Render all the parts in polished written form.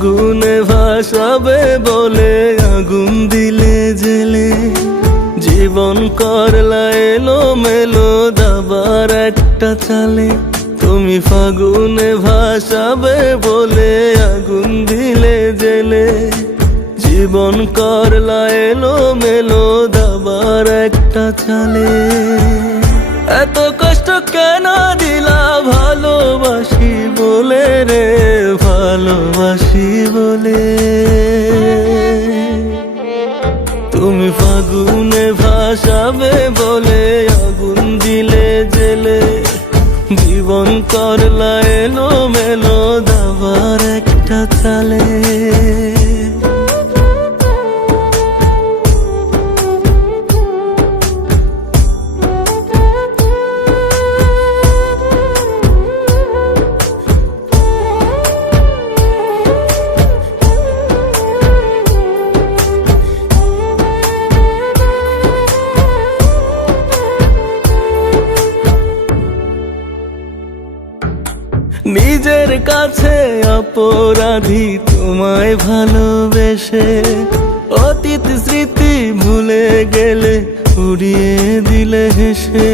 ফাগুনে ভাসাবে বলে আগুন দিলে জেলে, জীবন করলা এলো মেলো দাবার একটা চালে। তুমি ফাগুনে ভাসাবে বলে আগুন দিলে জেলে, জীবন করলা এলো মেলো দাবার একটা চালে। এত কষ্ট কেন দিলা ভালোবাসি বলে রে, ভালোবাসি বলে। তুমি ফাগুনে ভাসাবে বলে আগুন দিলে জেলে, জীবন করলা এলো মেলো দাবার একটা চালে। নিজের কাছে অপরাধী তোমায় ভালোবেসে, অতীত স্মৃতি ভুলে গেলে উড়িয়ে দিলে হেসে।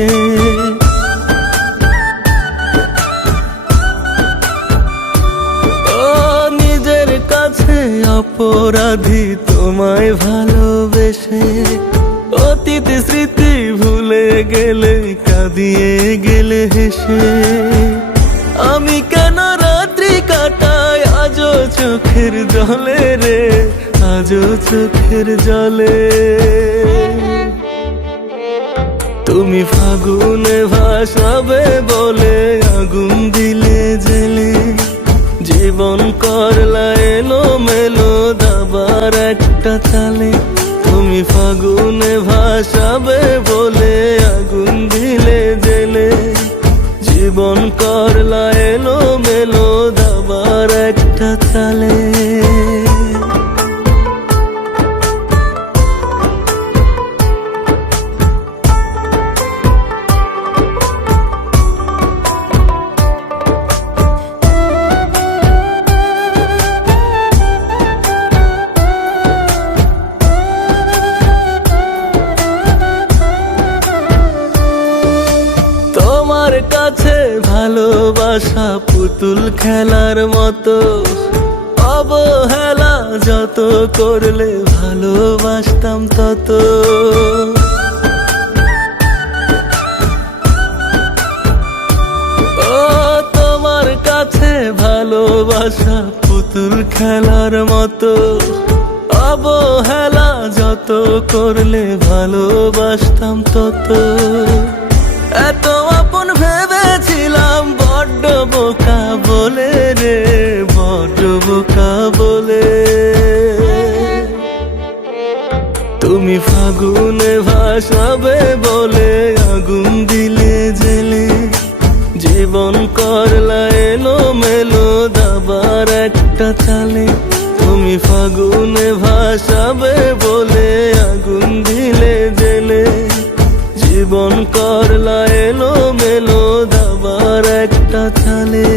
ও নিজের কাছে অপরাধী তোমায় ভালোবেসে, অতীত স্মৃতি ভুলে গেলে কাঁদিয়ে গেলে হেসে। আমি কেন রাত্রি কাটাই আজও চোখের জলে রে, আজও চোখের জলে। তুমি ফাগুনে ভাসাবে বলে আগুন দিলে জেলে, জীবন করলা এলো মেলো দাবার একটা চালে। তুমি ফাগুনে ভাসাবে বলে আগুন দিলে জেলে, জীবন করলা এলো মেলো দাবার একটা চালে। তোমার কাছে ভালোবাসা পুতুল খেলার মতো, অবহেলা যত করলে ভালোবাসতাম তত। ও তোমার কাছে ভালোবাসা পুতুল খেলার মতো, অবহেলা যত করলে ভালোবাসতাম তত। এত আপন ভেবেছিলাম বড্ড বোকা বলে রে, বড্ড বোকা বলে। তুমি ফাগুনে ভাসাবে বলে আগুন দিলে জেলে, জীবন করলা এলো মেলো দাবার একটা চালে। তুমি ফাগুনে ভাসাবে বলে আগুন দিলে জেলে, জীবন করলা এলো মেলো দাবার একটা চালে।